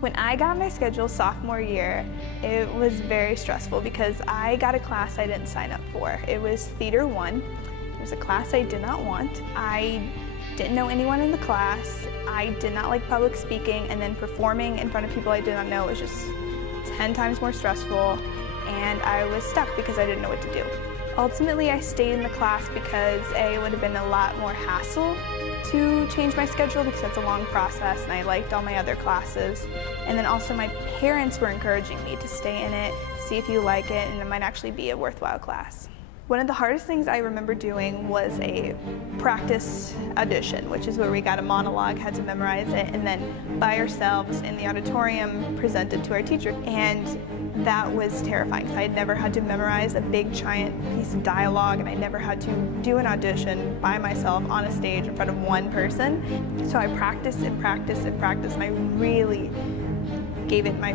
When I got my schedule sophomore year, it was very stressful because I got a class I didn't sign up for. It was Theater 1. It was a class I did not want. I didn't know anyone in the class. I did not like public speaking, and then performing in front of people I did not know was just 10 times more stressful, and I was stuck because I didn't know what to do. Ultimately, I stayed in the class because A, it would have been a lot more hassle to change my schedule because that's a long process, and I liked all my other classes. And then also my parents were encouraging me to stay in it, see if you like it, and it might actually be a worthwhile class. One of the hardest things I remember doing was a practice audition, which is where we got a monologue, had to memorize it, and then by ourselves in the auditorium present it to our teacher. And that was terrifying because I had never had to memorize a big giant piece of dialogue, and I never had to do an audition by myself on a stage in front of one person. So I practiced and practiced and practiced, and I really gave it my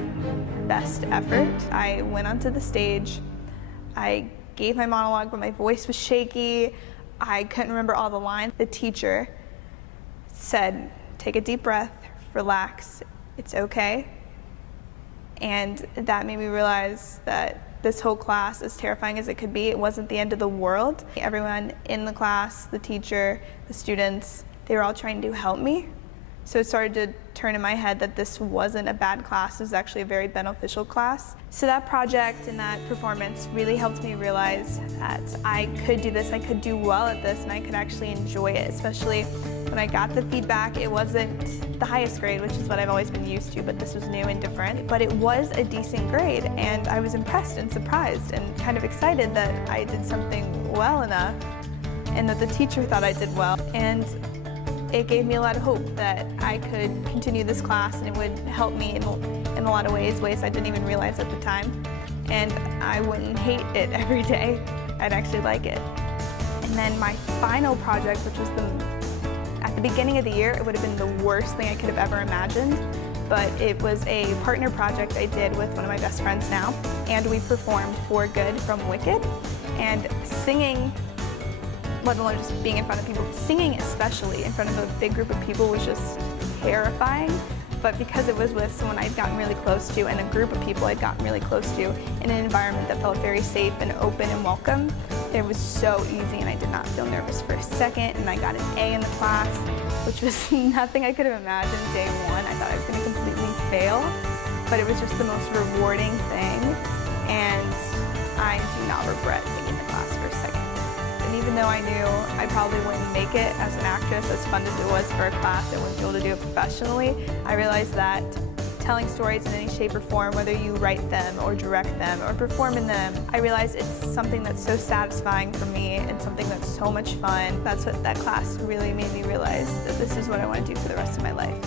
best effort. I went onto the stage, I gave my monologue, but my voice was shaky. I couldn't remember all the lines. The teacher said, "Take a deep breath, relax, it's okay." And that made me realize that this whole class, as terrifying as it could be, it wasn't the end of the world. Everyone in the class, the teacher, the students, they were all trying to help me. So it started to turn in my head that this wasn't a bad class, it was actually a very beneficial class. So that project and that performance really helped me realize that I could do this, I could do well at this, and I could actually enjoy it, especially when I got the feedback. It wasn't the highest grade, which is what I've always been used to, but this was new and different. But it was a decent grade, and I was impressed and surprised and kind of excited that I did something well enough and that the teacher thought I did well. And it gave me a lot of hope that I could continue this class and it would help me in a lot of ways I didn't even realize at the time. And I wouldn't hate it every day. I'd actually like it. And then my final project, which was at the beginning of the year, it would have been the worst thing I could have ever imagined. But it was a partner project I did with one of my best friends now. And we performed For Good from Wicked. And singing, let alone just being in front of people. Singing especially in front of a big group of people was just terrifying, but because it was with someone I'd gotten really close to and a group of people I'd gotten really close to in an environment that felt very safe and open and welcome, it was so easy and I did not feel nervous for a second, and I got an A in the class, which was nothing I could have imagined day one. I thought I was going to completely fail, but it was just the most rewarding thing, and I do not regret taking the class for a second. And even though I knew I probably wouldn't make it as an actress, as fun as it was for a class, I wouldn't be able to do it professionally, I realized that telling stories in any shape or form, whether you write them or direct them or perform in them, I realized it's something that's so satisfying for me and something that's so much fun. That's what that class really made me realize, that this is what I want to do for the rest of my life.